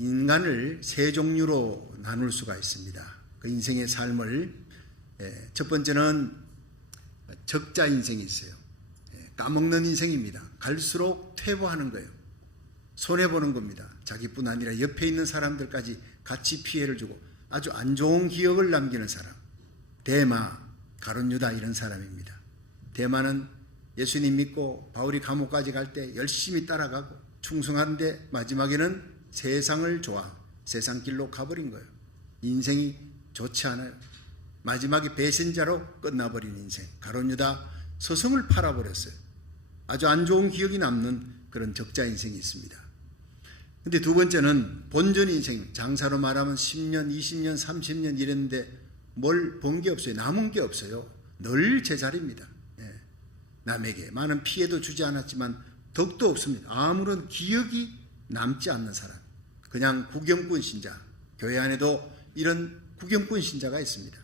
인간을 세 종류로 나눌 수가 있습니다. 그 인생의 삶을 첫 번째는 적자 인생이 있어요. 까먹는 인생입니다. 갈수록 퇴보하는 거예요. 손해보는 겁니다. 자기뿐 아니라 옆에 있는 사람들까지 같이 피해를 주고 아주 안 좋은 기억을 남기는 사람. 데마, 가룟 유다 이런 사람입니다. 데마는 예수님 믿고 바울이 감옥까지 갈 때 열심히 따라가고 충성한데 마지막에는 세상을 좋아 세상 길로 가버린 거예요. 인생이 좋지 않아요. 마지막에 배신자로 끝나버린 인생. 가룟 유다 서성을 팔아버렸어요. 아주 안 좋은 기억이 남는 그런 적자 인생이 있습니다. 근데 두 번째는 본전 인생. 장사로 말하면 10년, 20년, 30년 이랬는데 뭘 본 게 없어요. 남은 게 없어요. 늘 제자리입니다. 남에게 많은 피해도 주지 않았지만 덕도 없습니다. 아무런 기억이 남지 않는 사람. 그냥 구경꾼 신자. 교회 안에도 이런 구경꾼 신자가 있습니다.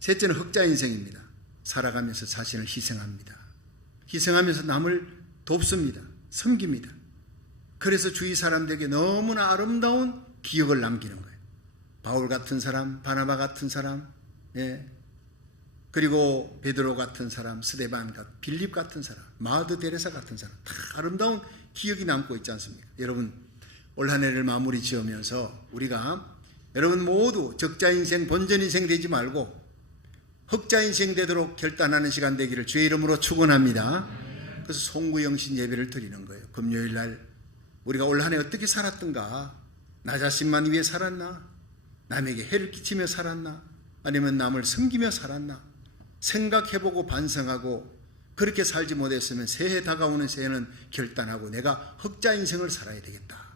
셋째는 흑자 인생입니다. 살아가면서 자신을 희생합니다. 희생하면서 남을 돕습니다. 섬깁니다. 그래서 주위 사람들에게 너무나 아름다운 기억을 남기는 거예요. 바울 같은 사람, 바나바 같은 사람, 그리고 베드로 같은 사람, 스데반 같은, 빌립 같은 사람, 마드 데레사 같은 사람, 다 아름다운 기억이 남고 있지 않습니까? 여러분, 올 한 해를 마무리 지으면서 우리가 여러분 모두 적자 인생, 본전 인생 되지 말고 흑자 인생 되도록 결단하는 시간 되기를 주의 이름으로 축원합니다. 그래서 송구영신 예배를 드리는 거예요. 금요일 날 우리가 올 한 해 어떻게 살았던가, 나 자신만 위해 살았나, 남에게 해를 끼치며 살았나, 아니면 남을 섬기며 살았나 생각해보고 반성하고, 그렇게 살지 못했으면 새해 다가오는 새해는 결단하고 내가 흑자 인생을 살아야 되겠다.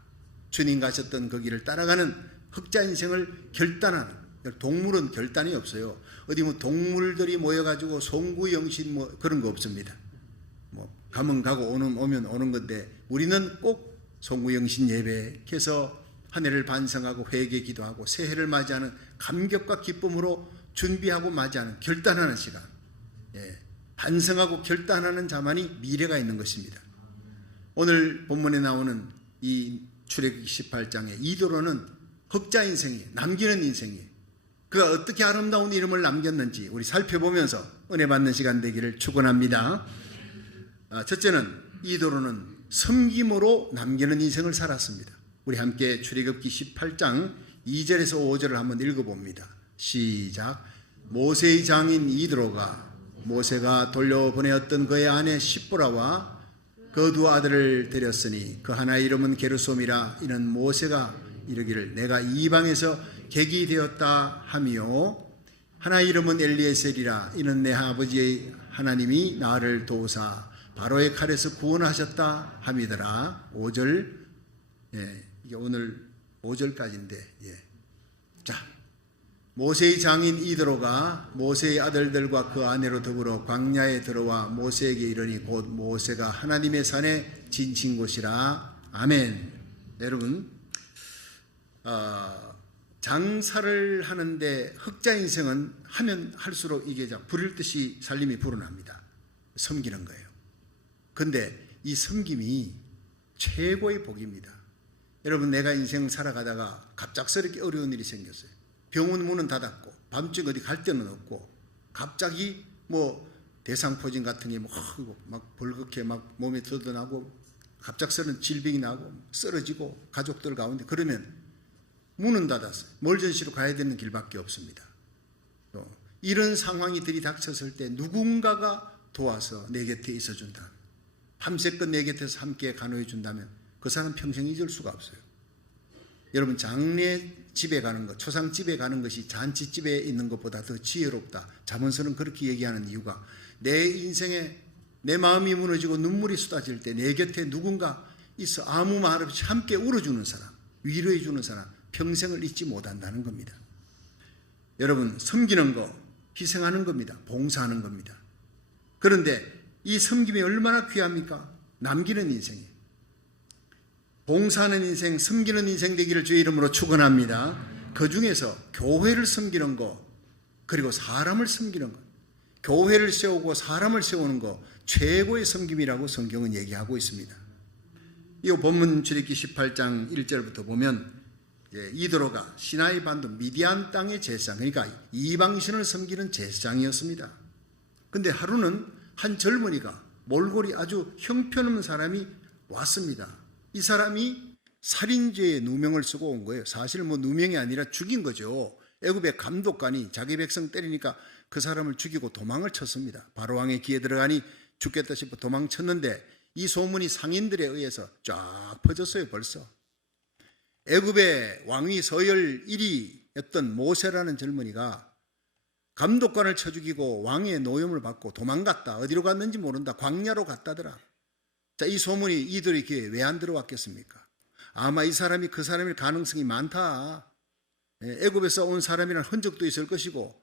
주님 가셨던 그 길을 따라가는 흑자 인생을 결단하는. 동물은 결단이 없어요. 어디 뭐 동물들이 모여가지고 송구영신 뭐 그런 거 없습니다. 뭐 가면 가고 오면 오는 건데, 우리는 꼭 송구영신 예배해서 한 해를 반성하고 회개 기도하고 새해를 맞이하는 감격과 기쁨으로 준비하고 맞이하는 결단하는 시간. 반성하고 결단하는 자만이 미래가 있는 것입니다. 오늘 본문에 나오는 이 출애굽기 18장의 이도로는 흑자 인생이에요. 남기는 인생이에요. 그가 어떻게 아름다운 이름을 남겼는지 우리 살펴보면서 은혜 받는 시간 되기를 축원합니다. 첫째는 이도로는 섬김으로 남기는 인생을 살았습니다. 우리 함께 출애굽기 18장 2절에서 5절을 한번 읽어봅니다. 시작. 모세의 장인 이드로가 모세가 돌려보내었던 그의 아내 십보라와 그 두 아들을 데렸으니 그 하나 이름은 게르솜이라. 이는 모세가 이르기를 내가 이방에서 객이 되었다 하며, 하나 이름은 엘리에셀이라. 이는 내 아버지의 하나님이 나를 도우사 바로의 칼에서 구원하셨다 함이더라. 5절. 이게 오늘 5절까지인데, 자, 모세의 장인 이드로가 모세의 아들들과 그 아내로 더불어 광야에 들어와 모세에게 이르니 곧 모세가 하나님의 산에 지친 곳이라. 아멘. 여러분, 장사를 하는데 흑자 인생은 하면 할수록 이게 부릴 듯이 살림이 불어납니다. 섬기는 거예요. 근데 이 섬김이 최고의 복입니다. 여러분, 내가 인생 살아가다가 갑작스럽게 어려운 일이 생겼어요. 병원 문은 닫았고 밤중 어디 갈 데는 없고, 갑자기 뭐 대상포진 같은 게 막 벌겋게 막 몸에 드러나고 갑작스러운 질병이 나고 쓰러지고 가족들 가운데, 그러면 문은 닫았어요. 멀전시로 가야 되는 길밖에 없습니다. 이런 상황이 들이닥쳤을 때 누군가가 도와서 내 곁에 있어준다, 밤새껏 내 곁에서 함께 간호해 준다면 그 사람 평생 잊을 수가 없어요. 여러분, 장례 집에 가는 것, 초상집에 가는 것이 잔치집에 있는 것보다 더 지혜롭다. 잠언서는 그렇게 얘기하는 이유가, 내 인생에 내 마음이 무너지고 눈물이 쏟아질 때 내 곁에 누군가 있어 아무 말 없이 함께 울어주는 사람, 위로해 주는 사람, 평생을 잊지 못한다는 겁니다. 여러분, 섬기는 거, 희생하는 겁니다. 봉사하는 겁니다. 그런데 이 섬김이 얼마나 귀합니까? 남기는 인생이에요. 봉사하는 인생, 섬기는 인생 되기를 주의 이름으로 축원합니다. 그 중에서 교회를 섬기는 거, 그리고 사람을 섬기는 것, 교회를 세우고 사람을 세우는 것, 최고의 섬김이라고 성경은 얘기하고 있습니다. 이 본문 출애굽기 18장 1절부터 보면 이드로가 시나이 반도 미디안 땅의 제사장, 그러니까 이방신을 섬기는 제사장이었습니다. 근데 하루는 한 젊은이가 몰골이 아주 형편없는 사람이 왔습니다. 이 사람이 살인죄의 누명을 쓰고 온 거예요. 사실 누명이 아니라 죽인 거죠. 애굽의 감독관이 자기 백성 때리니까 그 사람을 죽이고 도망을 쳤습니다. 바로왕의 귀에 들어가니 죽겠다 싶어 도망쳤는데 이 소문이 상인들에 의해서 쫙 퍼졌어요. 벌써 애굽의 왕위 서열 1위였던 모세라는 젊은이가 감독관을 쳐 죽이고 왕의 노염을 받고 도망갔다. 어디로 갔는지 모른다. 광야로 갔다더라. 자, 이 소문이 이들의 귀에 왜 안 들어왔겠습니까? 아마 이 사람이 그 사람일 가능성이 많다. 애굽에서 온 사람이라는 흔적도 있을 것이고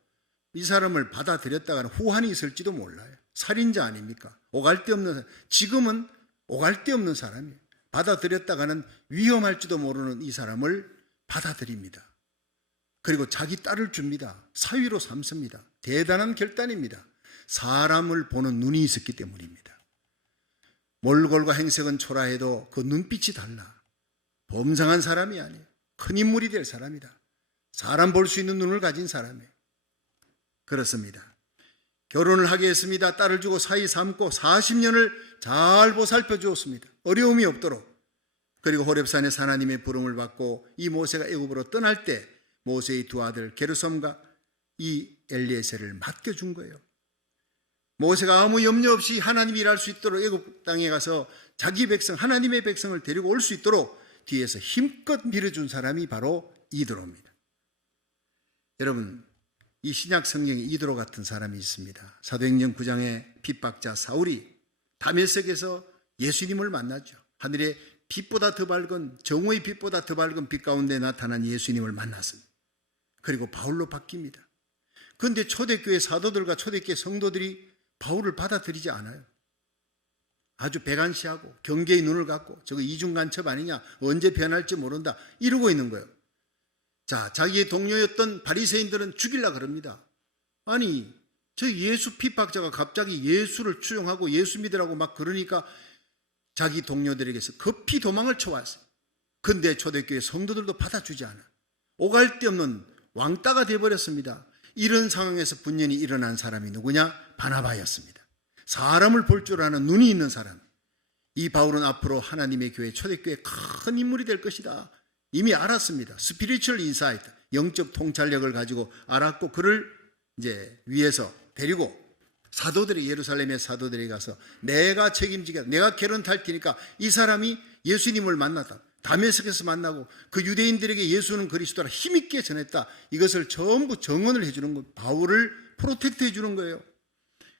이 사람을 받아들였다가는 후환이 있을지도 몰라요. 살인자 아닙니까? 오갈 데 없는 사람. 지금은 오갈 데 없는 사람이에요. 받아들였다가는 위험할지도 모르는 이 사람을 받아들입니다. 그리고 자기 딸을 줍니다. 사위로 삼습니다. 대단한 결단입니다. 사람을 보는 눈이 있었기 때문입니다. 몰골과 행색은 초라해도 그 눈빛이 달라. 범상한 사람이 아니에요. 큰 인물이 될 사람이다. 사람 볼 수 있는 눈을 가진 사람이에요. 그렇습니다. 결혼을 하게 했습니다. 딸을 주고 사위 삼고 40년을 잘 보살펴 주었습니다. 어려움이 없도록. 그리고 호렙산에서 하나님의 부름을 받고 이 모세가 애굽으로 떠날 때 모세의 두 아들 게르솜과 이 엘리에셀을 맡겨준 거예요. 모세가 아무 염려 없이 하나님이 일할 수 있도록 애굽 땅에 가서 자기 백성, 하나님의 백성을 데리고 올 수 있도록 뒤에서 힘껏 밀어준 사람이 바로 이드로입니다. 여러분, 이 신약 성경에 이드로 같은 사람이 있습니다. 사도행전 9장에 핍박자 사울이 다메섹에서 예수님을 만나죠. 하늘의 빛보다 더 밝은, 정오의 빛보다 더 밝은 빛 가운데 나타난 예수님을 만났습니다. 그리고 바울로 바뀝니다. 그런데 초대교회 사도들과 초대교회 성도들이 바울을 받아들이지 않아요. 아주 배관시하고 경계의 눈을 갖고 저거 이중간첩 아니냐, 언제 변할지 모른다 이러고 있는 거예요. 자, 자기의 동료였던 바리새인들은 죽이려고 그럽니다. 아니, 저 예수 핍박자가 갑자기 예수를 추종하고 예수 믿으라고 막 그러니까 자기 동료들에게서 급히 도망을 쳐왔어요. 근데 초대교회 성도들도 받아주지 않아. 오갈 데 없는 왕따가 되어버렸습니다. 이런 상황에서 분연히 일어난 사람이 누구냐? 바나바였습니다. 사람을 볼 줄 아는 눈이 있는 사람. 이 바울은 앞으로 하나님의 교회, 초대교회 큰 인물이 될 것이다. 이미 알았습니다. 스피리추얼 인사이트, 영적 통찰력을 가지고 알았고 그를 이제 위에서 데리고 사도들이 예루살렘의 사도들이 가서 내가 책임지겠다. 내가 결혼 탈 테니까 이 사람이 예수님을 만났다. 다메섹에서 만나고 그 유대인들에게 예수는 그리스도라 힘있게 전했다. 이것을 전부 정언을 해주는 거, 바울을 프로텍트 해주는 거예요.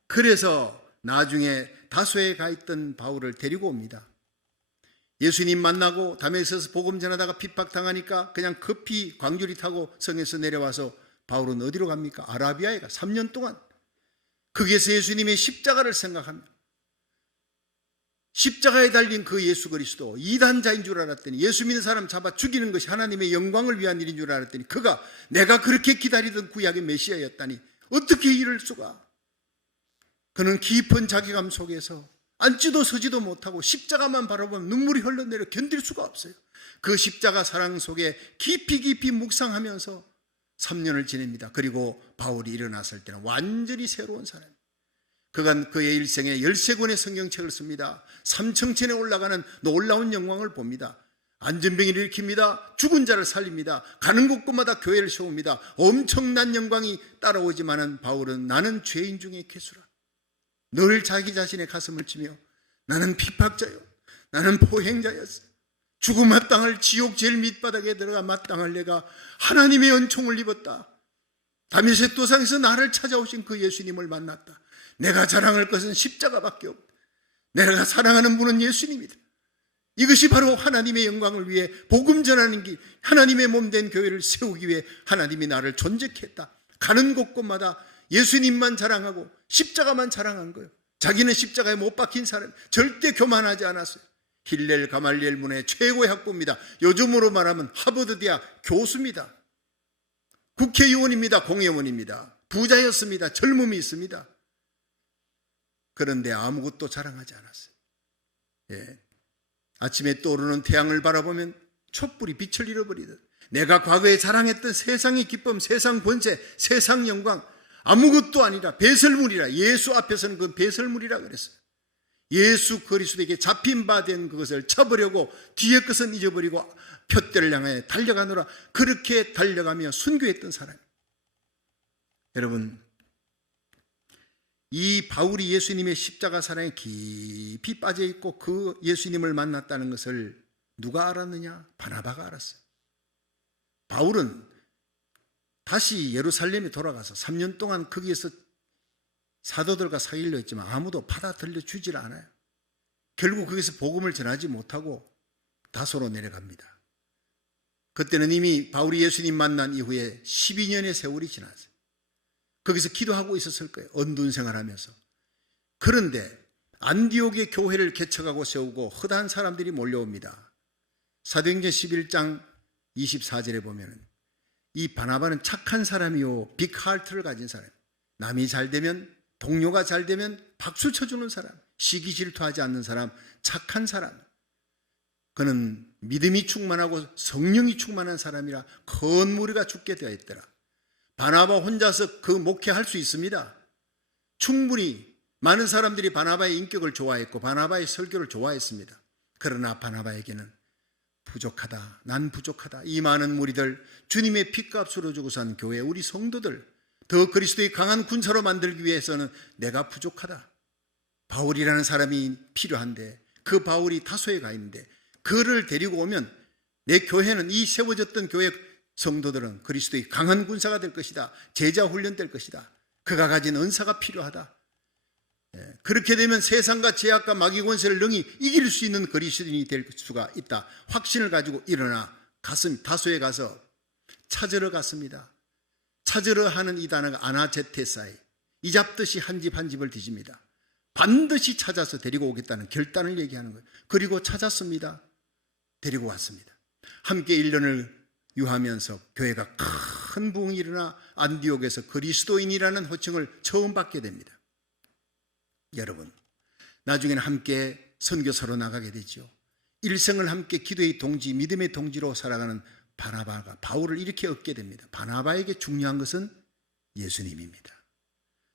그래서 나중에 다소에 가 있던 바울을 데리고 옵니다. 예수님 만나고 다메섹에서 복음 전하다가 핍박당하니까 그냥 급히 광주리 타고 성에서 내려와서 바울은 어디로 갑니까? 아라비아에 가 3년 동안 거기에서 예수님의 십자가를 생각합니다. 십자가에 달린 그 예수 그리스도 이단자인 줄 알았더니, 예수 믿는 사람 잡아 죽이는 것이 하나님의 영광을 위한 일인 줄 알았더니 그가 내가 그렇게 기다리던 구약의 메시아였다니 어떻게 이럴 수가. 그는 깊은 자괴감 속에서 앉지도 서지도 못하고 십자가만 바라보면 눈물이 흘러내려 견딜 수가 없어요. 그 십자가 사랑 속에 깊이 묵상하면서 3년을 지냅니다. 그리고 바울이 일어났을 때는 완전히 새로운 사람. 그간 그의 일생에 13권의 성경책을 씁니다. 삼청천에 올라가는 놀라운 영광을 봅니다. 안전병을 일으킵니다. 죽은 자를 살립니다. 가는 곳곳마다 교회를 세웁니다. 엄청난 영광이 따라오지만은 바울은 나는 죄인 중에 괴수라. 늘 자기 자신의 가슴을 치며 나는 핍박자요, 나는 포행자였어. 죽음 마땅할 지옥 제일 밑바닥에 들어가 마땅할 내가 하나님의 은총을 입었다. 다메섹 도상에서 나를 찾아오신 그 예수님을 만났다. 내가 자랑할 것은 십자가밖에 없다. 내가 사랑하는 분은 예수님이다. 이것이 바로 하나님의 영광을 위해 복음 전하는 길, 하나님의 몸된 교회를 세우기 위해 하나님이 나를 존재케 했다. 가는 곳곳마다 예수님만 자랑하고 십자가만 자랑한 거예요. 자기는 십자가에 못 박힌 사람, 절대 교만하지 않았어요. 힐렐 가말리엘 문의 최고의 학부입니다. 요즘으로 말하면 하버드 대학 교수입니다. 국회의원입니다. 공회의원입니다. 부자였습니다. 젊음이 있습니다. 그런데 아무것도 자랑하지 않았어요. 예. 아침에 떠오르는 태양을 바라보면 촛불이 빛을 잃어버리듯 내가 과거에 자랑했던 세상의 기쁨, 세상 권세, 세상 영광 아무것도 아니라 배설물이라. 예수 앞에서는 그 배설물이라 그랬어요. 예수 그리스도에게 잡힌 바 된 그것을 쳐버리고 뒤의 것은 잊어버리고 표대를 향해 달려가노라. 그렇게 달려가며 순교했던 사람. 여러분, 이 바울이 예수님의 십자가 사랑에 깊이 빠져 있고 그 예수님을 만났다는 것을 누가 알았느냐? 바나바가 알았어요. 바울은 다시 예루살렘에 돌아가서 3년 동안 거기에서 사도들과 사귀려 했지만 아무도 받아들여 주질 않아요. 결국 거기서 복음을 전하지 못하고 다소로 내려갑니다. 그때는 이미 바울이 예수님 만난 이후에 12년의 세월이 지났어요. 거기서 기도하고 있었을 거예요. 언둔 생활하면서. 그런데 안디옥의 교회를 개척하고 세우고 허다한 사람들이 몰려옵니다. 사도행전 11장 24절에 보면 이 바나바는 착한 사람이요 빅하트를 가진 사람, 남이 잘 되면, 동료가 잘 되면 박수 쳐주는 사람, 시기 질투하지 않는 사람, 착한 사람. 그는 믿음이 충만하고 성령이 충만한 사람이라 큰 무리가 죽게 되어 있더라. 바나바 혼자서 그 목회할 수 있습니다. 충분히 많은 사람들이 바나바의 인격을 좋아했고 바나바의 설교를 좋아했습니다. 그러나 바나바에게는 부족하다, 난 부족하다. 이 많은 무리들, 주님의 핏값으로 주고 산 교회, 우리 성도들 더 그리스도의 강한 군사로 만들기 위해서는 내가 부족하다. 바울이라는 사람이 필요한데 그 바울이 다소에 가 있는데 그를 데리고 오면 내 교회는, 이 세워졌던 교회 성도들은 그리스도의 강한 군사가 될 것이다. 제자 훈련될 것이다. 그가 가진 은사가 필요하다. 그렇게 되면 세상과 죄악과 마귀 권세를 능히 이길 수 있는 그리스도인이 될 수가 있다. 확신을 가지고 일어나 다소에 가서 찾으러 갔습니다. 찾으러 하는 이 단어가 아나제테사이, 이잡듯이 한 집 한 집을 뒤집니다. 반드시 찾아서 데리고 오겠다는 결단을 얘기하는 거예요. 그리고 찾았습니다. 데리고 왔습니다. 함께 1년을 유하면서 교회가 큰 부흥이 일어나 안디옥에서 그리스도인이라는 호칭을 처음 받게 됩니다. 여러분, 나중에는 함께 선교사로 나가게 되죠. 일생을 함께 기도의 동지, 믿음의 동지로 살아가는 바나바가 바울을 이렇게 얻게 됩니다. 바나바에게 중요한 것은 예수님입니다.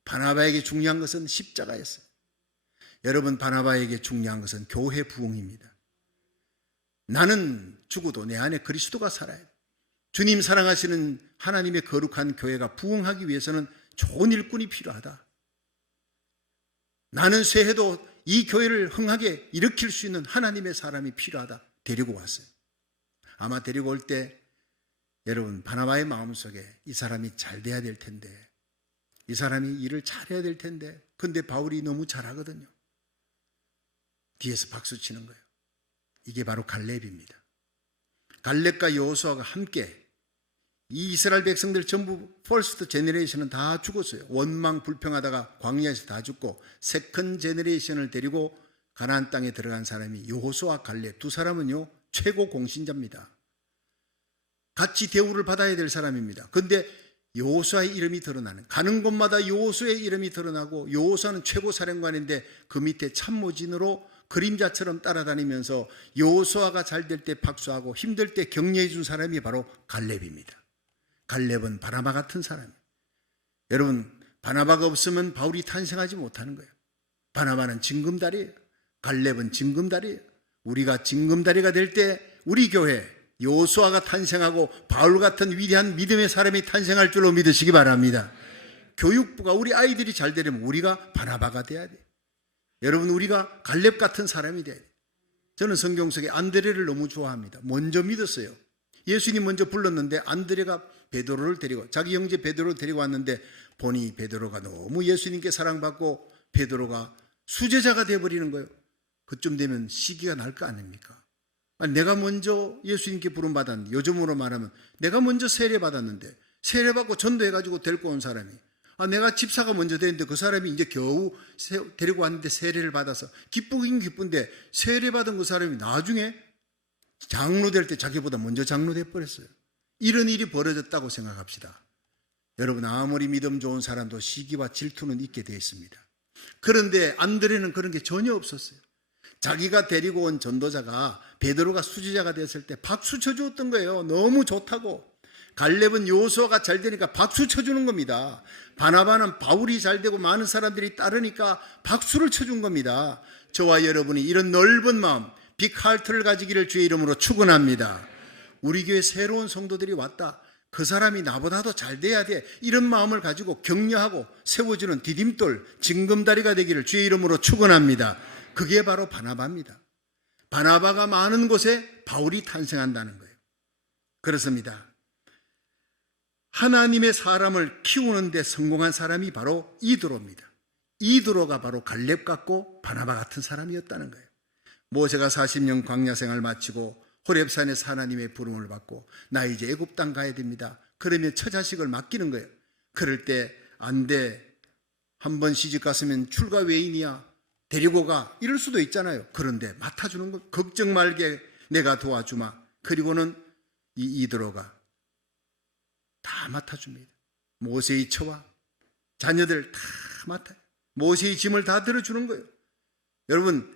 바나바에게 중요한 것은 십자가였어요. 여러분, 바나바에게 중요한 것은 교회 부흥입니다. 나는 죽어도 내 안에 그리스도가 살아야 돼. 주님 사랑하시는 하나님의 거룩한 교회가 부흥하기 위해서는 좋은 일꾼이 필요하다. 나는 쇠해도 이 교회를 흥하게 일으킬 수 있는 하나님의 사람이 필요하다. 데리고 왔어요. 아마 데리고 올 때 여러분, 바나바의 마음속에 이 사람이 잘 돼야 될 텐데, 이 사람이 일을 잘해야 될 텐데, 근데 바울이 너무 잘하거든요. 뒤에서 박수 치는 거예요. 이게 바로 갈렙입니다. 갈렙과 여호수아가 함께 이 이스라엘 백성들 전부 퍼스트 제너레이션은 다 죽었어요. 원망 불평하다가 광야에서 다 죽고 세컨 제너레이션을 데리고 가나안 땅에 들어간 사람이 여호수아 갈렙 두 사람은요 최고 공신자입니다. 같이 대우를 받아야 될 사람입니다. 그런데 여호수아의 이름이 드러나는, 가는 곳마다 여호수아의 이름이 드러나고 여호수아는 최고 사령관인데 그 밑에 참모진으로 그림자처럼 따라다니면서 여호수아가 잘 될 때 박수하고 힘들 때 격려해 준 사람이 바로 갈렙입니다. 갈렙은 바나바 같은 사람이에요. 여러분, 바나바가 없으면 바울이 탄생하지 못하는 거예요. 바나바는 징금다리예요. 갈렙은 징금다리예요. 우리가 징금다리가 될 때 우리 교회 여호수아가 탄생하고 바울 같은 위대한 믿음의 사람이 탄생할 줄로 믿으시기 바랍니다. 교육부가 우리 아이들이 잘 되려면 우리가 바나바가 돼야 돼요. 여러분, 우리가 갈렙 같은 사람이 돼야 돼요. 저는 성경 속에 안드레를 너무 좋아합니다. 먼저 믿었어요. 예수님 먼저 불렀는데 안드레가 베드로를 데리고, 자기 형제 베드로를 데리고 왔는데 보니 베드로가 너무 예수님께 사랑받고 베드로가 수제자가 되어버리는 거예요. 그쯤 되면 시기가 날 거 아닙니까? 아니, 내가 먼저 예수님께 부름받았는데, 요즘으로 말하면 내가 먼저 세례받았는데, 세례받고 전도해가지고 데리고 온 사람이, 내가 집사가 먼저 됐는데 그 사람이 이제 겨우 데리고 왔는데 세례를 받아서 기쁘긴 기쁜데, 세례받은 그 사람이 나중에 장로 될 때 자기보다 먼저 장로 돼버렸어요. 이런 일이 벌어졌다고 생각합시다. 여러분, 아무리 믿음 좋은 사람도 시기와 질투는 있게 되어 있습니다. 그런데 안드레는 그런 게 전혀 없었어요. 자기가 데리고 온 전도자가 베드로가 수지자가 됐을 때 박수 쳐주었던 거예요. 너무 좋다고. 갈렙은 여호수아가 잘 되니까 박수 쳐주는 겁니다. 바나바는 바울이 잘 되고 많은 사람들이 따르니까 박수를 쳐준 겁니다. 저와 여러분이 이런 넓은 마음, 빅하트를 가지기를 주의 이름으로 축원합니다. 우리 교회 새로운 성도들이 왔다. 그 사람이 나보다도 잘 돼야 돼. 이런 마음을 가지고 격려하고 세워주는 디딤돌, 징검다리가 되기를 주의 이름으로 축원합니다. 그게 바로 바나바입니다. 바나바가 많은 곳에 바울이 탄생한다는 거예요. 그렇습니다. 하나님의 사람을 키우는 데 성공한 사람이 바로 이드로입니다. 이드로가 바로 갈렙 같고 바나바 같은 사람이었다는 거예요. 모세가 40년 광야 생활 마치고 호렙산에서 하나님의 부름을 받고 나 이제 애굽 땅 가야 됩니다. 그러면 처자식을 맡기는 거예요. 그럴 때 안 돼. 한 번 시집 갔으면 출가 외인이야. 데리고 가. 이럴 수도 있잖아요. 그런데 맡아주는 거. 걱정 말게 내가 도와주마. 그리고는 이 이드로가 다 맡아줍니다. 모세의 처와 자녀들 다 맡아요. 모세의 짐을 다 들어주는 거예요. 여러분,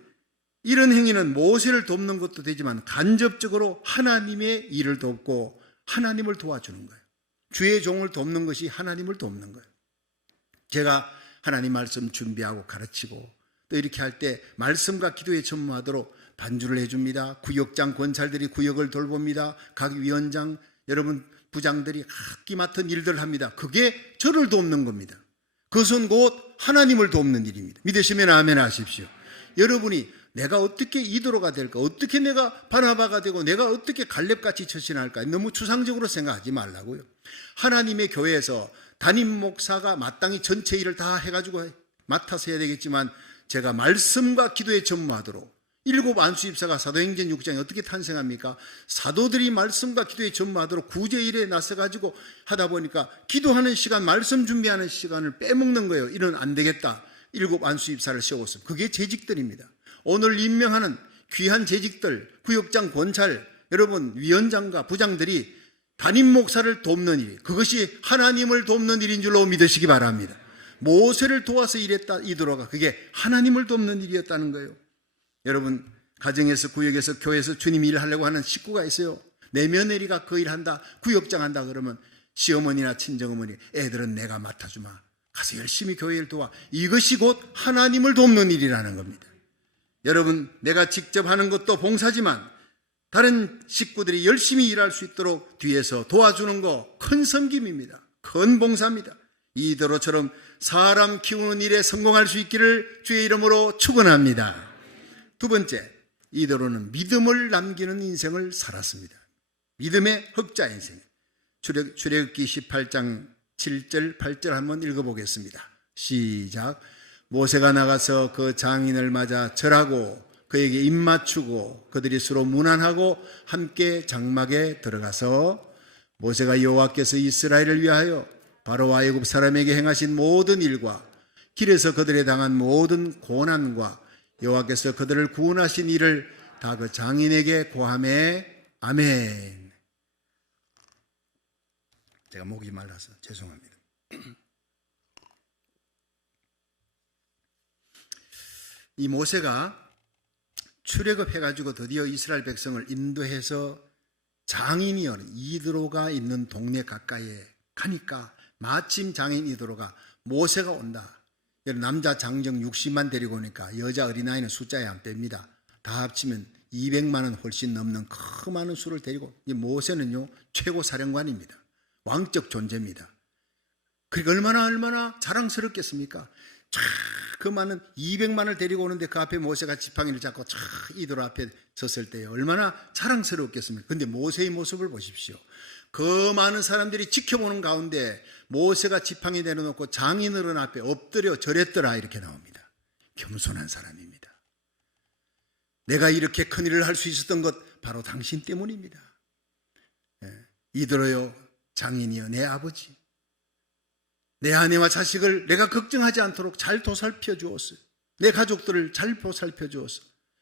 이런 행위는 모세를 돕는 것도 되지만 간접적으로 하나님의 일을 돕고 하나님을 도와주는 거예요. 주의 종을 돕는 것이 하나님을 돕는 거예요. 제가 하나님 말씀 준비하고 가르치고 또 이렇게 할 때 말씀과 기도에 전무하도록 반주를 해줍니다. 구역장 권찰들이 구역을 돌봅니다. 각 위원장, 여러분 부장들이 각기 맡은 일들을 합니다. 그게 저를 돕는 겁니다. 그것은 곧 하나님을 돕는 일입니다. 믿으시면 아멘 하십시오. 여러분이 내가 어떻게 이드로가 될까? 어떻게 내가 바나바가 되고 내가 어떻게 갈렙같이 처신할까? 너무 추상적으로 생각하지 말라고요. 하나님의 교회에서 담임 목사가 마땅히 전체 일을 다 해가지고 맡아서 해야 되겠지만 제가 말씀과 기도에 전무하도록 일곱 안수집사가 사도행전 6장에 어떻게 탄생합니까? 사도들이 말씀과 기도에 전무하도록 구제일에 나서가지고 하다 보니까 기도하는 시간, 말씀 준비하는 시간을 빼먹는 거예요. 이는 안 되겠다. 일곱 안수집사를 세웠습니다. 그게 재직들입니다. 오늘 임명하는 귀한 재직들, 구역장, 권찰, 여러분 위원장과 부장들이 담임 목사를 돕는 일, 그것이 하나님을 돕는 일인 줄로 믿으시기 바랍니다. 모세를 도와서 일했다 이드로가 그게 하나님을 돕는 일이었다는 거예요. 여러분 가정에서 구역에서 교회에서 주님 일하려고 하는 식구가 있어요. 내 며느리가 그 일한다, 구역장 한다 그러면 시어머니나 친정어머니 애들은 내가 맡아주마. 가서 열심히 교회를 도와. 이것이 곧 하나님을 돕는 일이라는 겁니다. 여러분 내가 직접 하는 것도 봉사지만 다른 식구들이 열심히 일할 수 있도록 뒤에서 도와주는 거 큰 섬김입니다. 큰 봉사입니다. 이드로처럼 사람 키우는 일에 성공할 수 있기를 주의 이름으로 축원합니다. 두 번째, 이드로는 믿음을 남기는 인생을 살았습니다. 믿음의 흑자 인생. 출애굽기 18장 7절 8절 한번 읽어보겠습니다. 시작. 모세가 나가서 그 장인을 맞아 절하고 그에게 입맞추고 그들이 서로 문안하고 함께 장막에 들어가서 모세가 여호와께서 이스라엘을 위하여 바로와 애굽 사람에게 행하신 모든 일과 길에서 그들에 당한 모든 고난과 여호와께서 그들을 구원하신 일을 다 그 장인에게 고하매. 아멘. 제가 목이 말라서 죄송합니다. 이 모세가 출애굽해가지고 드디어 이스라엘 백성을 인도해서 장인이여 이드로가 있는 동네 가까이에 가니까 마침 장인 이드로가 모세가 온다. 남자 장정 60만 데리고 오니까 여자 어린아이는 숫자에 안 뺍니다. 다 합치면 200만은 훨씬 넘는 그 많은 수를 데리고, 이 모세는요 최고 사령관입니다. 왕적 존재입니다. 그게 얼마나 자랑스럽겠습니까? 그 많은 200만을 데리고 오는데 그 앞에 모세가 지팡이를 잡고 이드로 앞에 섰을 때 얼마나 자랑스러웠겠습니까? 근데 모세의 모습을 보십시오. 그 많은 사람들이 지켜보는 가운데 모세가 지팡이 내려놓고 장인어른 앞에 엎드려 절했더라 이렇게 나옵니다. 겸손한 사람입니다. 내가 이렇게 큰 일을 할 수 있었던 것 바로 당신 때문입니다. 이드로요 장인이여 내 아버지, 내 아내와 자식을 내가 걱정하지 않도록 잘 보살펴 주었어요. 내 가족들을 잘 보살펴 주었어.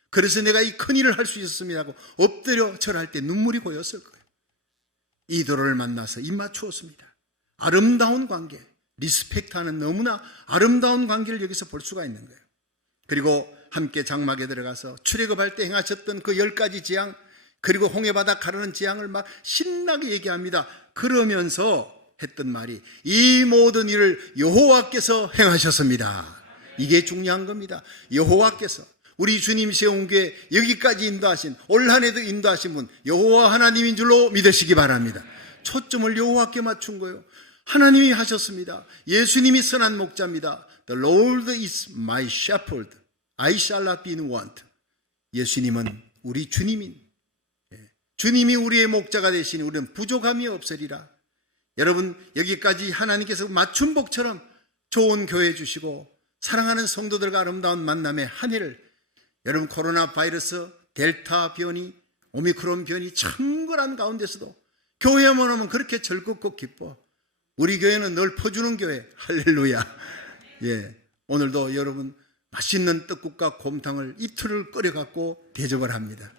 그래서 내가 이 큰 일을 할 수 있었습니다 하고 엎드려 절할 때 눈물이 고였을 거예요. 이드로를 만나서 입맞추었습니다. 아름다운 관계, 리스펙트하는 너무나 아름다운 관계를 여기서 볼 수가 있는 거예요. 그리고 함께 장막에 들어가서 출애굽할 때 행하셨던 그 10가지 재앙, 그리고 홍해바다 가르는 재앙을 막 신나게 얘기합니다. 그러면서 했던 말이 이 모든 일을 여호와께서 행하셨습니다. 이게 중요한 겁니다. 여호와께서 우리 주님 세운 교회 여기까지 인도하신, 올 한 해도 인도하신 분 여호와 하나님인 줄로 믿으시기 바랍니다. 초점을 여호와께 맞춘 거예요. 하나님이 하셨습니다. 예수님이 선한 목자입니다. The Lord is my shepherd. I shall not be in want. 예수님은 우리 주님인, 주님이 우리의 목자가 되시니 우리는 부족함이 없으리라. 여러분, 여기까지 하나님께서 맞춘 복처럼 좋은 교회 주시고 사랑하는 성도들과 아름다운 만남의 한 해를, 여러분 코로나 바이러스 델타 변이, 오미크론 변이 청걸한 가운데서도 교회만 오면 그렇게 즐겁고 기뻐. 우리 교회는 늘 퍼주는 교회. 할렐루야. 오늘도 여러분 맛있는 떡국과 곰탕을 이틀을 끓여갖고 대접을 합니다.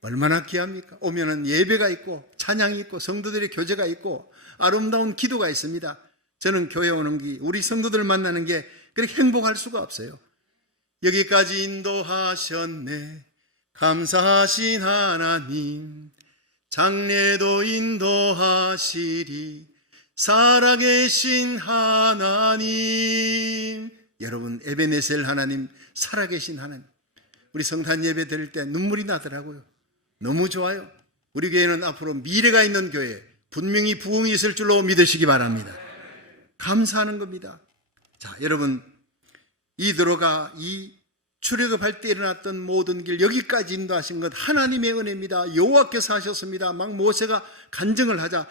얼마나 귀합니까? 오면은 예배가 있고 찬양이 있고 성도들의 교제가 있고 아름다운 기도가 있습니다. 저는 교회 오는 게, 우리 성도들 만나는 게 그렇게 행복할 수가 없어요. 여기까지 인도하셨네. 감사하신 하나님, 장래도 인도하시리. 살아계신 하나님. 여러분, 에베네셀 하나님, 살아계신 하나님. 우리 성탄 예배 드릴 때 눈물이 나더라고요. 너무 좋아요. 우리 교회는 앞으로 미래가 있는 교회, 분명히 부흥이 있을 줄로 믿으시기 바랍니다. 감사하는 겁니다. 자, 여러분, 이드로가 이 출애굽할 때 일어났던 모든 길, 여기까지 인도하신 것 하나님의 은혜입니다. 여호와께서 하셨습니다. 막 모세가 간증을 하자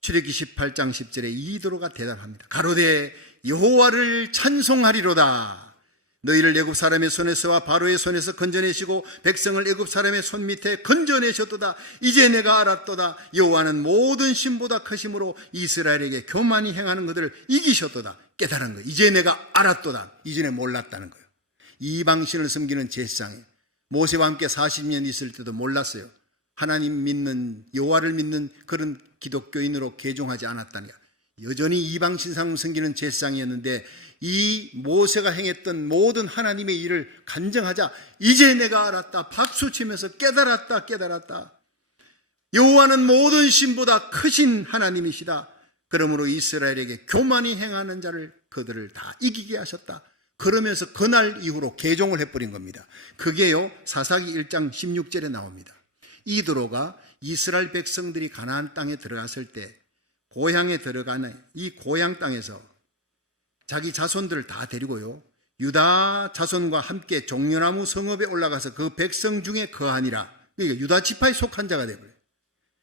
출애굽기 18장 10절에 이드로가 대답합니다. 가로되 여호와를 찬송하리로다. 너희를 애굽 사람의 손에서와 바로의 손에서 건져내시고 백성을 애굽 사람의 손 밑에 건져내셨도다. 이제 내가 알았도다. 여호와는 모든 신보다 크심으로 이스라엘에게 교만히 행하는 것들을 이기셨도다. 깨달은 거예요. 이제 내가 알았도다. 이전에 몰랐다는 거예요. 이방신을 섬기는 제사장에 모세와 함께 40년 있을 때도 몰랐어요. 하나님 믿는, 여호와를 믿는 그런 기독교인으로 개종하지 않았다니까. 여전히 이방신상 섬기는 제사장이었는데 이 모세가 행했던 모든 하나님의 일을 간증하자 이제 내가 알았다. 박수치면서 깨달았다. 여호와는 모든 신보다 크신 하나님이시다. 그러므로 이스라엘에게 교만히 행하는 자를 그들을 다 이기게 하셨다. 그러면서 그날 이후로 개종을 해버린 겁니다. 그게요, 사사기 1장 16절에 나옵니다. 이드로가 이스라엘 백성들이 가나안 땅에 들어갔을 때 고향에 들어가는 이 고향 땅에서 자기 자손들을 다 데리고요, 유다 자손과 함께 종려나무 성읍에 올라가서 그 백성 중에 거하니라. 그러니까 유다 지파에 속한 자가 되버려요.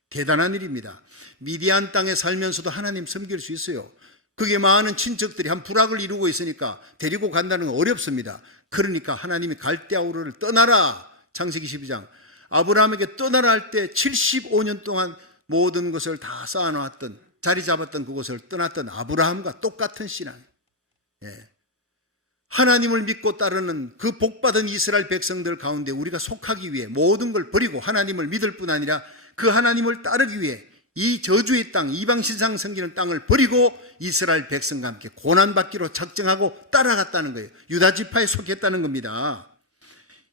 대단한 일입니다. 미디안 땅에 살면서도 하나님 섬길 수 있어요. 그게 많은 친척들이 한 부락을 이루고 있으니까 데리고 간다는 건 어렵습니다. 그러니까 하나님이 갈대아 우르를 떠나라. 창세기 12장. 아브라함에게 떠나라 할 때 75년 동안 모든 것을 다 쌓아놓았던, 자리 잡았던 그곳을 떠났던 아브라함과 똑같은 신앙. 하나님을 믿고 따르는 그 복받은 이스라엘 백성들 가운데 우리가 속하기 위해 모든 걸 버리고 하나님을 믿을 뿐 아니라 그 하나님을 따르기 위해 이 저주의 땅, 이방신상 섬기는 땅을 버리고 이스라엘 백성과 함께 고난받기로 작정하고 따라갔다는 거예요. 유다 지파에 속했다는 겁니다.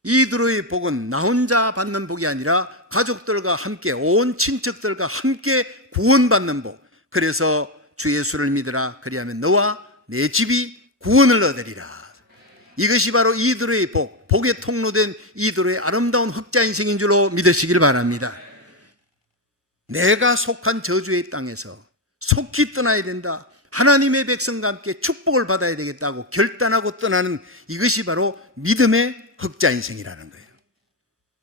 이드로의 복은 나 혼자 받는 복이 아니라 가족들과 함께, 온 친척들과 함께 구원받는 복. 그래서 주 예수를 믿으라. 그리하면 너와 내 집이 구원을 얻으리라. 이것이 바로 이드로의 복, 복의 통로된 이드로의 아름다운 흑자 인생인 줄로 믿으시길 바랍니다. 내가 속한 저주의 땅에서 속히 떠나야 된다. 하나님의 백성과 함께 축복을 받아야 되겠다고 결단하고 떠나는 이것이 바로 믿음의 흑자 인생이라는 거예요.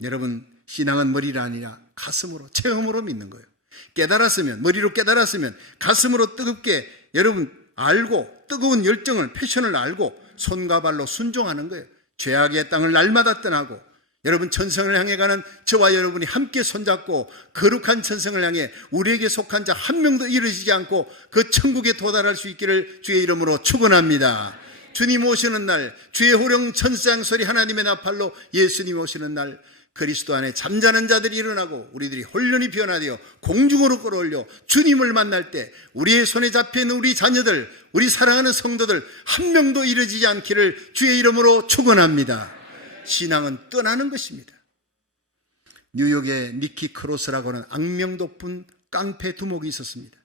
여러분, 신앙은 머리가 아니라 가슴으로, 체험으로 믿는 거예요. 깨달았으면, 머리로 깨달았으면 가슴으로 뜨겁게 여러분 알고 뜨거운 열정을, 패션을 알고 손과 발로 순종하는 거예요. 죄악의 땅을 날마다 떠나고 여러분 천성을 향해 가는 저와 여러분이 함께 손잡고 거룩한 천성을 향해 우리에게 속한 자 한 명도 이르지 않고 그 천국에 도달할 수 있기를 주의 이름으로 축원합니다. 주님 오시는 날, 주의 호령 천상 소리 하나님의 나팔로 예수님 오시는 날, 그리스도 안에 잠자는 자들이 일어나고 우리들이 혼련히 변화되어 공중으로 끌어올려 주님을 만날 때 우리의 손에 잡혀있는 우리 자녀들, 우리 사랑하는 성도들 한 명도 이르지 않기를 주의 이름으로 축원합니다. 신앙은 떠나는 것입니다. 뉴욕에 니키 크로스라고 하는 악명 높은 깡패 두목이 있었습니다.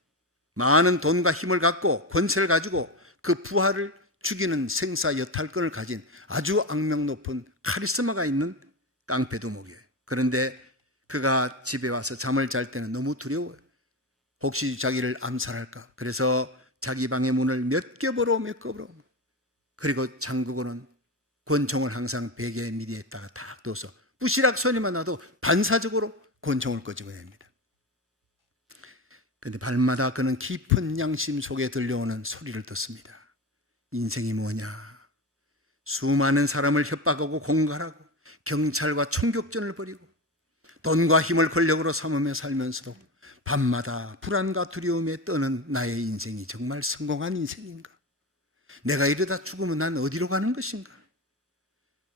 많은 돈과 힘을 갖고 권세를 가지고 그 부하를 죽이는 생사 여탈권을 가진 아주 악명 높은 카리스마가 있는 깡패 두목이에요. 그런데 그가 집에 와서 잠을 잘 때는 너무 두려워요. 혹시 자기를 암살할까? 그래서 자기 방의 문을 몇 겹으로 그리고 잠그고는 권총을 항상 베개 밑에다가 탁 둬서 부시락 소리만 나도 반사적으로 권총을 꺼지고 냅니다. 그런데 밤마다 그는 깊은 양심 속에 들려오는 소리를 듣습니다. 인생이 뭐냐? 수많은 사람을 협박하고 공갈하고 경찰과 총격전을 벌이고 돈과 힘을 권력으로 삼으며 살면서도 밤마다 불안과 두려움에 떠는 나의 인생이 정말 성공한 인생인가? 내가 이러다 죽으면 난 어디로 가는 것인가?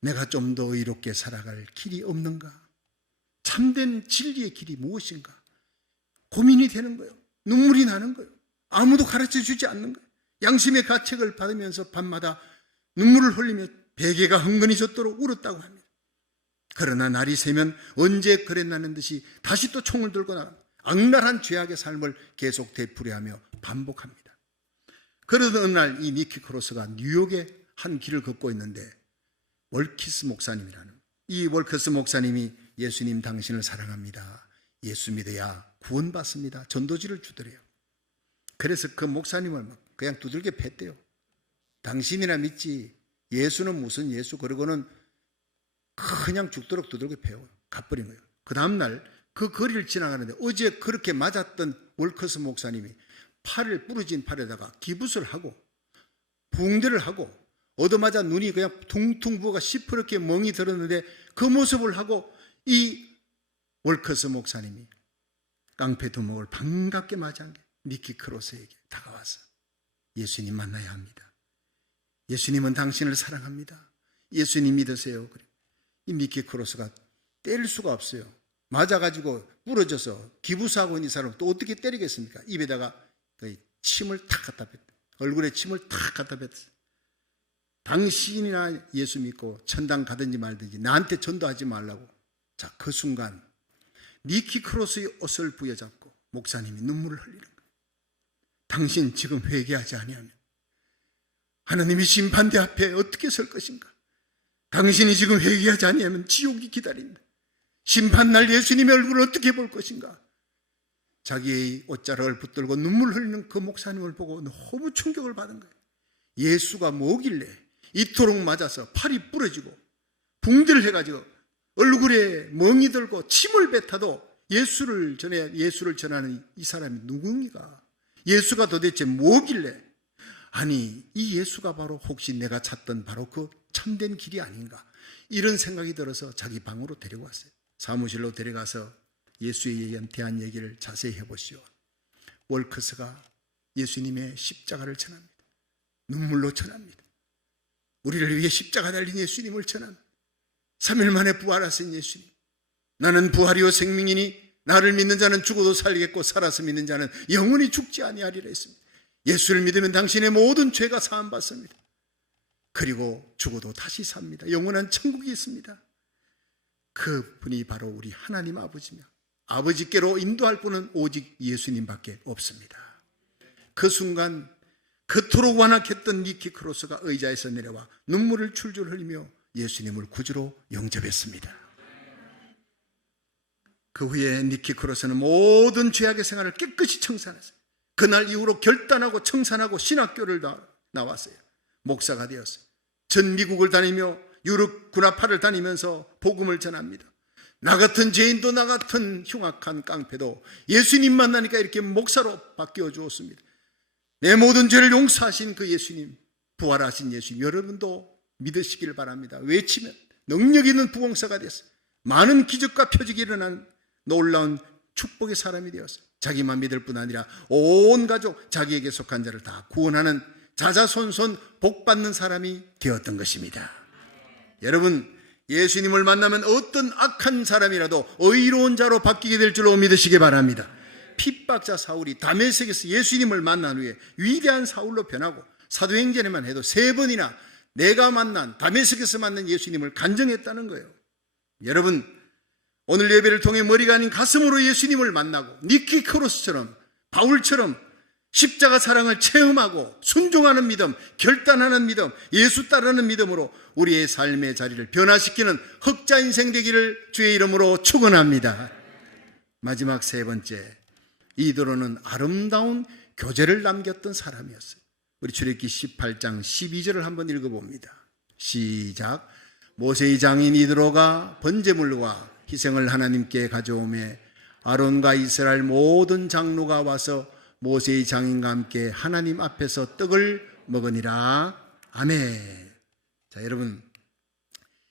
내가 좀 더 의롭게 살아갈 길이 없는가? 참된 진리의 길이 무엇인가? 고민이 되는 거예요. 눈물이 나는 거예요. 아무도 가르쳐 주지 않는 거예요. 양심의 가책을 받으면서 밤마다 눈물을 흘리며 베개가 흥건히 젖도록 울었다고 합니다. 그러나 날이 새면 언제 그랬나는 듯이 다시 또 총을 들고 나가 악랄한 죄악의 삶을 계속 되풀이하며 반복합니다. 그러던 어느 날 이 니키 크로스가 뉴욕의 한 길을 걷고 있는데 월키스 목사님이라는 이 월키스 목사님이 예수님 당신을 사랑합니다. 예수 믿어야 구원받습니다. 전도지를 주더래요. 그래서 그 목사님을 그냥 두들겨 팼대요. 당신이나 믿지 예수는 무슨 예수? 그러고는 그냥 죽도록 두들겨 패요. 가버린 거예요. 그 다음날 그 거리를 지나가는데 어제 그렇게 맞았던 월커스 목사님이 팔을 부러진 팔에다가 기붓을 하고 붕대를 하고 얻어맞아 눈이 그냥 퉁퉁 부어가 시퍼렇게 멍이 들었는데 그 모습을 하고 이 월커스 목사님이 깡패 두목을 반갑게 맞이한 게 니키 크로스에게 다가와서 예수님 만나야 합니다. 예수님은 당신을 사랑합니다. 예수님 믿으세요. 그래. 이 니키 크로스가 때릴 수가 없어요. 맞아가지고 부러져서 기부사하고 있는 사람을 또 어떻게 때리겠습니까? 입에다가 침을 탁 갖다 뱉다. 얼굴에 침을 탁 갖다 뱉었어요. 당신이나 예수 믿고 천당 가든지 말든지 나한테 전도하지 말라고. 자, 그 순간 니키 크로스의 옷을 부여잡고 목사님이 눈물을 흘리는 거예요. 당신 지금 회개하지 아니하면 하나님의 심판대 앞에 어떻게 설 것인가? 당신이 지금 회개하지 아니하면 지옥이 기다린다. 심판날 예수님의 얼굴을 어떻게 볼 것인가? 자기의 옷자락을 붙들고 눈물 흘리는 그 목사님을 보고 너무 충격을 받은 거예요. 예수가 뭐길래 이토록 맞아서 팔이 부러지고 붕대를 해가지고 얼굴에 멍이 들고 침을 뱉어도 예수를 전하는 이 사람이 누구인가? 예수가 도대체 뭐길래? 아니, 이 예수가 바로 혹시 내가 찾던 바로 그 참된 길이 아닌가? 이런 생각이 들어서 자기 방으로 데려갔어요. 사무실로 데려가서 예수에 대한 얘기를 자세히 해보시오. 월커스가 예수님의 십자가를 전합니다. 눈물로 전합니다. 우리를 위해 십자가 달린 예수님을 전합니다. 3일 만에 부활하신 예수님. 나는 부활이요 생명이니 나를 믿는 자는 죽어도 살겠고 살아서 믿는 자는 영원히 죽지 아니하리라 했습니다. 예수를 믿으면 당신의 모든 죄가 사함받습니다. 그리고 죽어도 다시 삽니다. 영원한 천국이 있습니다. 그분이 바로 우리 하나님 아버지며 아버지께로 인도할 분은 오직 예수님밖에 없습니다. 그 순간 그토록 완악했던 니키 크로스가 의자에서 내려와 눈물을 줄줄 흘리며 예수님을 구주로 영접했습니다. 그 후에 니키 크로스는 모든 죄악의 생활을 깨끗이 청산했어요. 그날 이후로 결단하고 청산하고 신학교를 나왔어요. 목사가 되었어요. 전 미국을 다니며 유럽 군화파를 다니면서 복음을 전합니다. 나 같은 죄인도 나 같은 흉악한 깡패도 예수님 만나니까 이렇게 목사로 바뀌어 주었습니다. 내 모든 죄를 용서하신 그 예수님, 부활하신 예수님, 여러분도 믿으시길 바랍니다. 외치면 능력 있는 부흥사가 됐어요. 많은 기적과 표적이 일어난 놀라운 축복의 사람이 되었어요. 자기만 믿을 뿐 아니라 온 가족, 자기에게 속한 자를 다 구원하는 자자손손 복받는 사람이 되었던 것입니다. 여러분, 예수님을 만나면 어떤 악한 사람이라도 의로운 자로 바뀌게 될 줄로 믿으시기 바랍니다. 핍박자 사울이 다메섹에서 예수님을 만난 후에 위대한 사울로 변하고 사도행전에만 해도 3번이나 내가 만난 다메섹에서 만난 예수님을 간증했다는 거예요. 여러분, 오늘 예배를 통해 머리가 아닌 가슴으로 예수님을 만나고 니키코로스처럼 바울처럼 십자가 사랑을 체험하고 순종하는 믿음, 결단하는 믿음, 예수 따르는 믿음으로 우리의 삶의 자리를 변화시키는 흑자 인생 되기를 주의 이름으로 축원합니다. 마지막 세 번째, 이도로는 아름다운 교제를 남겼던 사람이었어요. 우리 출애굽기 18장 12절을 한번 읽어봅니다. 시작. 모세의 장인 이도로가 번제물과 희생을 하나님께 가져오매 아론과 이스라엘 모든 장로가 와서 모세의 장인과 함께 하나님 앞에서 떡을 먹으니라. 아멘. 자, 여러분,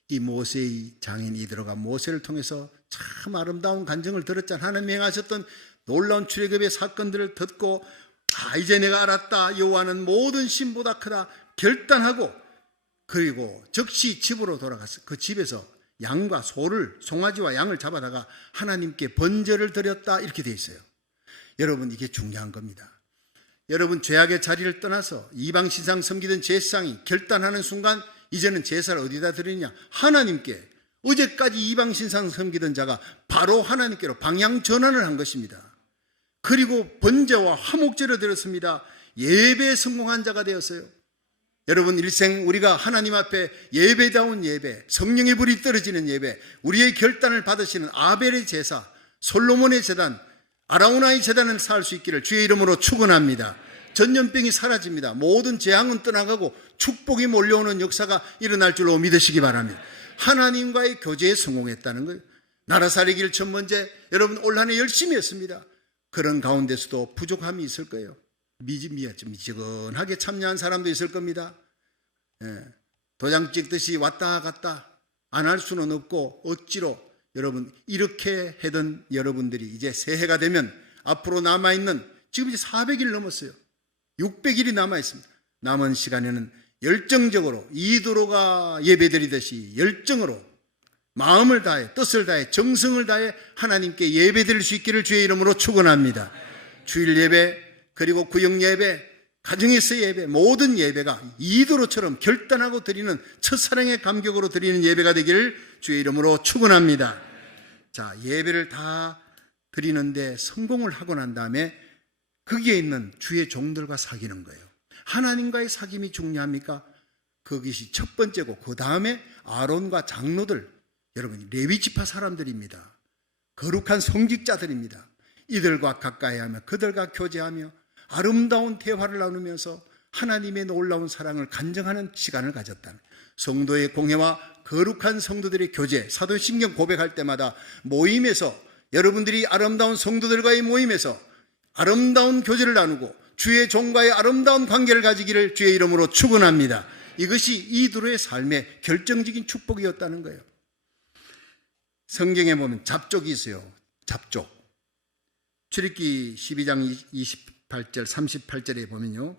이 모세의 장인 이도로가 모세를 통해서 참 아름다운 간증을 들었잖아요. 하나님 행하셨던 놀라운 출애굽의 사건들을 듣고 이제 내가 알았다. 여호와는 모든 신보다 크다. 결단하고 그리고 즉시 집으로 돌아가서 그 집에서 양과 소를, 송아지와 양을 잡아다가 하나님께 번제를 드렸다. 이렇게 돼 있어요. 여러분, 이게 중요한 겁니다. 여러분, 죄악의 자리를 떠나서 이방 신상 섬기던 제사장이 결단하는 순간 이제는 제사를 어디다 드리냐? 하나님께. 어제까지 이방 신상 섬기던 자가 바로 하나님께로 방향 전환을 한 것입니다. 그리고 번제와 화목제를 드렸습니다. 예배에 성공한 자가 되었어요. 여러분, 일생 우리가 하나님 앞에 예배다운 예배, 성령의 불이 떨어지는 예배, 우리의 결단을 받으시는 아벨의 제사, 솔로몬의 제단, 아라우나의 제단을 쌓을 수 있기를 주의 이름으로 축원합니다. 전염병이 사라집니다. 모든 재앙은 떠나가고 축복이 몰려오는 역사가 일어날 줄로 믿으시기 바랍니다. 하나님과의 교제에 성공했다는 거예요. 나라 살리기를 첫 번째, 여러분 올 한 해 열심히 했습니다. 그런 가운데서도 부족함이 있을 거예요. 미지근하게 참여한 사람도 있을 겁니다. 도장 찍듯이 왔다 갔다 안 할 수는 없고 억지로 여러분 이렇게 하던 여러분들이 이제 새해가 되면 앞으로 남아있는 지금 이제 400일 넘었어요. 600일이 남아있습니다. 남은 시간에는 열정적으로 이도로가 예배드리듯이 열정으로 마음을 다해 뜻을 다해 정성을 다해 하나님께 예배드릴 수 있기를 주의 이름으로 축원합니다. 주일 예배 그리고 구역 예배 가정에서 예배 모든 예배가 이도로처럼 결단하고 드리는 첫사랑의 감격으로 드리는 예배가 되기를 주의 이름으로 축원합니다. 자, 예배를 다 드리는데 성공을 하고 난 다음에 거기에 있는 주의 종들과 사귀는 거예요. 하나님과의 사귐이 중요합니까? 그것이 첫 번째고 그 다음에 아론과 장로들, 여러분 레위 지파 사람들입니다. 거룩한 성직자들입니다. 이들과 가까이 하며 그들과 교제하며 아름다운 대화를 나누면서 하나님의 놀라운 사랑을 간증하는 시간을 가졌다는 성도의 공회와 거룩한 성도들의 교제, 사도신경 고백할 때마다 모임에서 여러분들이 아름다운 성도들과의 모임에서 아름다운 교제를 나누고 주의 종과의 아름다운 관계를 가지기를 주의 이름으로 축원합니다. 이것이 이도로의 삶의 결정적인 축복이었다는 거예요. 성경에 보면 잡족이 있어요. 잡족. 출애굽기 12장 28절 38절에 보면요,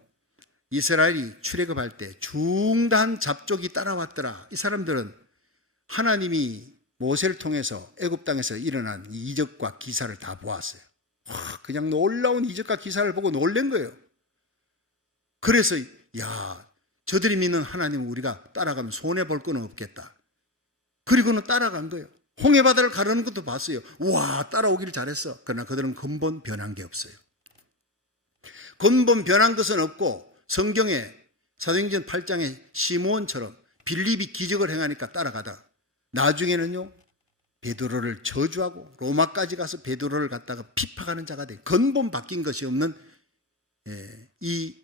이스라엘이 출애굽할 때 중단 잡족이 따라왔더라. 이 사람들은 하나님이 모세를 통해서 애굽 땅에서 일어난 이 이적과 기사를 다 보았어요. 그냥 놀라운 이적과 기사를 보고 놀란 거예요. 그래서 저들이 믿는 하나님을 우리가 따라가면 손해볼 건 없겠다. 그리고는 따라간 거예요. 홍해바다를 가르는 것도 봤어요. 와, 따라오기를 잘했어. 그러나 그들은 근본 변한 게 없어요. 근본 변한 것은 없고 성경에 사도행전 8장에 시므온처럼 빌립이 기적을 행하니까 따라가다 나중에는요 베드로를 저주하고 로마까지 가서 베드로를 갖다가 핍박하는 자가 돼. 근본 바뀐 것이 없는 이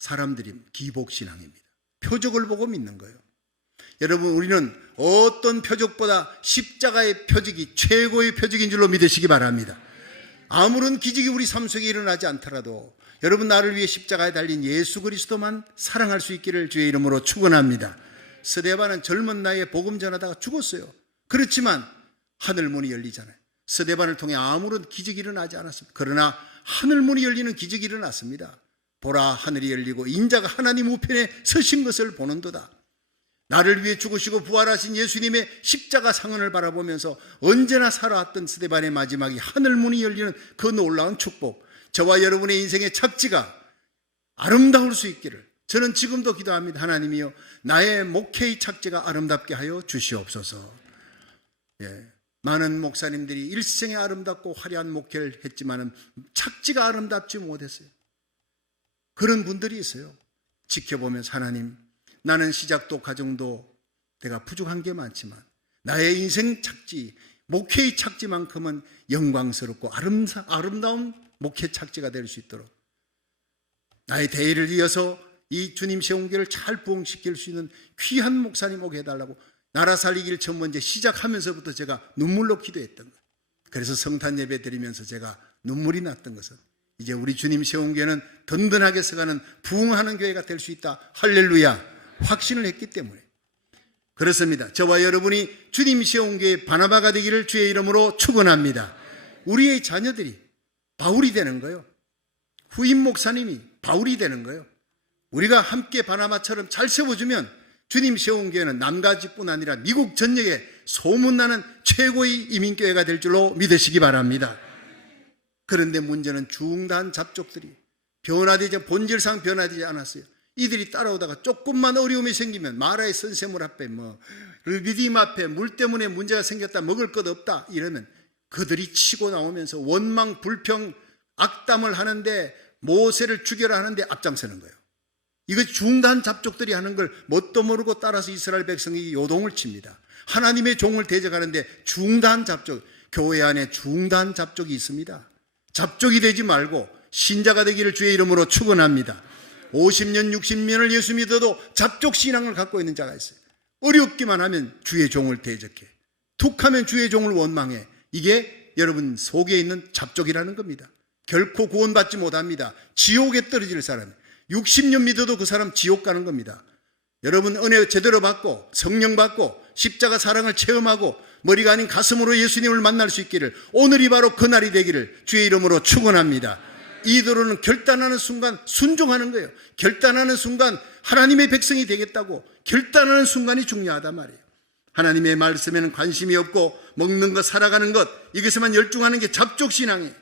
사람들이 기복신앙입니다. 표적을 보고 믿는 거예요. 여러분, 우리는 어떤 표적보다 십자가의 표적이 최고의 표적인 줄로 믿으시기 바랍니다. 아무런 기적이 우리 삶 속에 일어나지 않더라도 여러분, 나를 위해 십자가에 달린 예수 그리스도만 사랑할 수 있기를 주의 이름으로 축원합니다. 스데반은 젊은 나이에 복음 전하다가 죽었어요. 그렇지만 하늘문이 열리잖아요. 스데반을 통해 아무런 기적이 일어나지 않았습니다. 그러나 하늘문이 열리는 기적이 일어났습니다. 보라, 하늘이 열리고 인자가 하나님 우편에 서신 것을 보는도다. 나를 위해 죽으시고 부활하신 예수님의 십자가 상흔을 바라보면서 언제나 살아왔던 스데반의 마지막이 하늘문이 열리는 그 놀라운 축복, 저와 여러분의 인생의 착지가 아름다울 수 있기를, 저는 지금도 기도합니다. 하나님이여, 나의 목회의 착지가 아름답게 하여 주시옵소서. 예, 많은 목사님들이 일생에 아름답고 화려한 목회를 했지만 착지가 아름답지 못했어요. 그런 분들이 있어요. 지켜보면서 하나님, 나는 시작도 과정도 내가 부족한 게 많지만 나의 인생 착지, 목회의 착지만큼은 영광스럽고 아름다운 목회 착지가 될 수 있도록 나의 대의를 이어서 이 주님 세운교를 잘 부흥시킬 수 있는 귀한 목사님 오게 해달라고 나라 살리기를 처음 먼저 시작하면서부터 제가 눈물로 기도했던 거예요. 그래서 성탄 예배 드리면서 제가 눈물이 났던 것은 이제 우리 주님 세운교회는 든든하게 서가는 부흥하는 교회가 될 수 있다, 할렐루야, 확신을 했기 때문에 그렇습니다. 저와 여러분이 주님 세운교회 바나바가 되기를 주의 이름으로 축원합니다. 우리의 자녀들이 바울이 되는 거예요. 후임 목사님이 바울이 되는 거예요. 우리가 함께 바나바처럼 잘 세워주면 주님 세운교회는 남가지뿐 아니라 미국 전역에 소문나는 최고의 이민교회가 될 줄로 믿으시기 바랍니다. 그런데 문제는 중단 잡족들이 본질상 변화되지 않았어요. 이들이 따라오다가 조금만 어려움이 생기면 마라의 선세물 앞에 르비딤 앞에 물 때문에 문제가 생겼다, 먹을 것 없다 이러면 그들이 치고 나오면서 원망 불평 악담을 하는데 모세를 죽여라 하는데 앞장서는 거예요. 이거 중단 잡족들이 하는 걸 뭣도 모르고 따라서 이스라엘 백성이 요동을 칩니다. 하나님의 종을 대적하는데 중단 잡족, 교회 안에 중단 잡족이 있습니다. 잡족이 되지 말고 신자가 되기를 주의 이름으로 축원합니다. 50년 60년을 예수 믿어도 잡족 신앙을 갖고 있는 자가 있어요. 어렵기만 하면 주의 종을 대적해, 툭하면 주의 종을 원망해. 이게 여러분 속에 있는 잡족이라는 겁니다. 결코 구원받지 못합니다. 지옥에 떨어질 사람, 60년 믿어도 그 사람 지옥 가는 겁니다. 여러분 은혜 제대로 받고 성령 받고 십자가 사랑을 체험하고 머리가 아닌 가슴으로 예수님을 만날 수 있기를, 오늘이 바로 그날이 되기를 주의 이름으로 축원합니다. 이들은 결단하는 순간 순종하는 거예요. 결단하는 순간 하나님의 백성이 되겠다고 결단하는 순간이 중요하단 말이에요. 하나님의 말씀에는 관심이 없고 먹는 것 살아가는 것 이것에만 열중하는 게 잡족신앙이에요.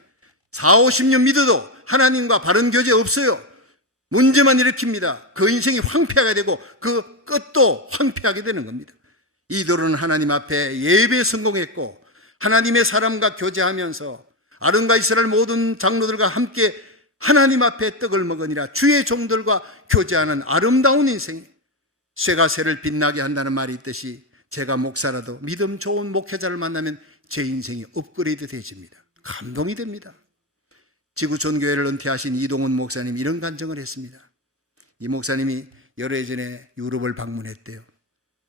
40, 50년 믿어도 하나님과 바른 교제 없어요. 문제만 일으킵니다. 그 인생이 황폐하게 되고 그 끝도 황폐하게 되는 겁니다. 이들은 하나님 앞에 예배에 성공했고 하나님의 사람과 교제하면서 아론과 이스라엘 모든 장로들과 함께 하나님 앞에 떡을 먹으니라 주의 종들과 교제하는 아름다운 인생, 쇠가 쇠를 빛나게 한다는 말이 있듯이 제가 목사라도 믿음 좋은 목회자를 만나면 제 인생이 업그레이드 되집니다. 감동이 됩니다. 지구촌교회를 은퇴하신 이동훈 목사님이 이런 간증을 했습니다. 이 목사님이 열흘 전에 유럽을 방문했대요.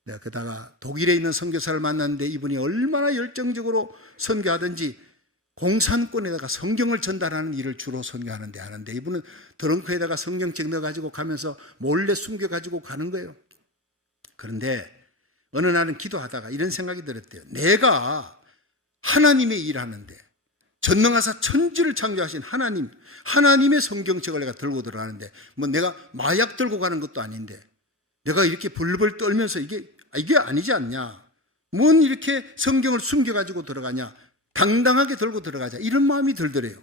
내가 그다가 독일에 있는 선교사를 만났는데 이분이 얼마나 열정적으로 선교하든지 공산권에다가 성경을 전달하는 일을 주로 선교하는데 하는데 이분은 트렁크에다가 성경책 넣어가지고 가면서 몰래 숨겨가지고 가는 거예요. 그런데 어느 날은 기도하다가 이런 생각이 들었대요. 내가 하나님의 일하는데 전능하사 천지를 창조하신 하나님의 성경책을 내가 들고 들어가는데 내가 마약 들고 가는 것도 아닌데 내가 이렇게 벌벌 떨면서 이게 아니지 않냐, 뭔 이렇게 성경을 숨겨가지고 들어가냐, 당당하게 들고 들어가자, 이런 마음이 들더래요.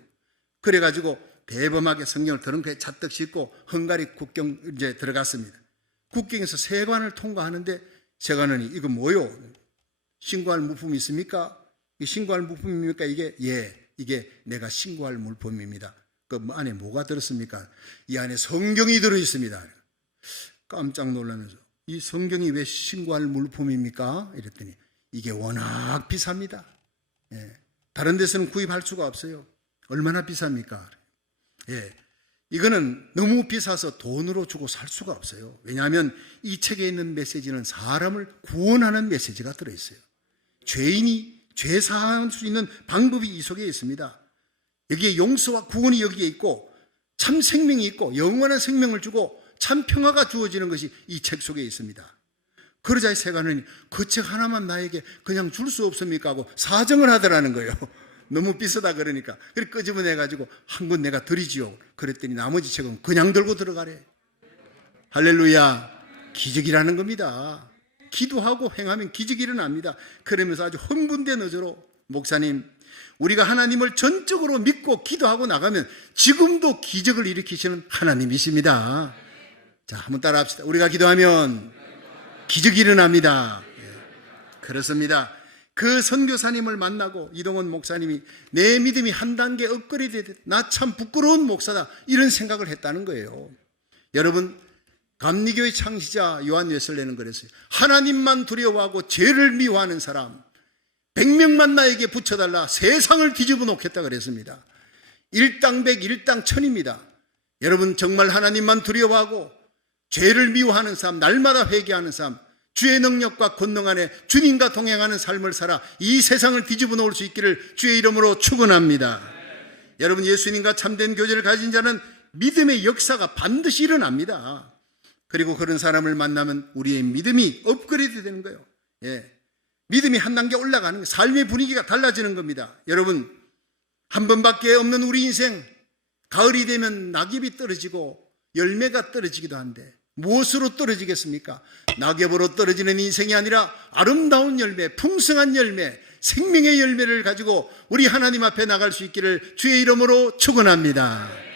그래가지고 대범하게 성경을 트렁크에 잔뜩 싣고 헝가리 국경 이제 들어갔습니다. 국경에서 세관을 통과하는데 세관원이 이거 뭐요? 신고할 물품이 있습니까? 신고할 물품입니까? 이게 내가 신고할 물품입니다. 그 안에 뭐가 들었습니까? 이 안에 성경이 들어있습니다. 깜짝 놀라면서 이 성경이 왜 신고할 물품입니까? 이랬더니 이게 워낙 비쌉니다. 다른 데서는 구입할 수가 없어요. 얼마나 비쌉니까? 이거는 너무 비싸서 돈으로 주고 살 수가 없어요. 왜냐하면 이 책에 있는 메시지는 사람을 구원하는 메시지가 들어있어요. 죄인이 죄 사할 수 있는 방법이 이 속에 있습니다. 여기에 용서와 구원이 여기에 있고 참 생명이 있고 영원한 생명을 주고 참 평화가 주어지는 것이 이 책 속에 있습니다. 그러자 세관원이 그 책 하나만 나에게 그냥 줄 수 없습니까? 하고 사정을 하더라는 거예요. 너무 비싸다 그러니까. 그래 끄집어내가지고 한 권 내가 드리지요. 그랬더니 나머지 책은 그냥 들고 들어가래. 할렐루야. 기적이라는 겁니다. 기도하고 행하면 기적이 일어납니다. 그러면서 아주 흥분된 어조로 목사님, 우리가 하나님을 전적으로 믿고 기도하고 나가면 지금도 기적을 일으키시는 하나님이십니다. 자, 한번 따라 합시다. 우리가 기도하면 기적이 일어납니다. 그렇습니다. 그 선교사님을 만나고 이동원 목사님이 내 믿음이 한 단계 업그레이드 됐다. 나 참 부끄러운 목사다. 이런 생각을 했다는 거예요. 여러분, 감리교의 창시자 요한 웨슬레는 그랬어요. 하나님만 두려워하고 죄를 미워하는 사람 100명만 나에게 붙여달라. 세상을 뒤집어 놓겠다 그랬습니다. 일당백 일당천입니다. 여러분, 정말 하나님만 두려워하고 죄를 미워하는 사람, 날마다 회개하는 사람, 주의 능력과 권능 안에 주님과 동행하는 삶을 살아 이 세상을 뒤집어 놓을 수 있기를 주의 이름으로 축원합니다. 여러분, 예수님과 참된 교제를 가진 자는 믿음의 역사가 반드시 일어납니다. 그리고 그런 사람을 만나면 우리의 믿음이 업그레이드 되는 거예요. 믿음이 한 단계 올라가는 거예요. 삶의 분위기가 달라지는 겁니다. 여러분, 한 번밖에 없는 우리 인생, 가을이 되면 낙엽이 떨어지고 열매가 떨어지기도 한데 무엇으로 떨어지겠습니까? 낙엽으로 떨어지는 인생이 아니라 아름다운 열매, 풍성한 열매, 생명의 열매를 가지고 우리 하나님 앞에 나갈 수 있기를 주의 이름으로 축원합니다.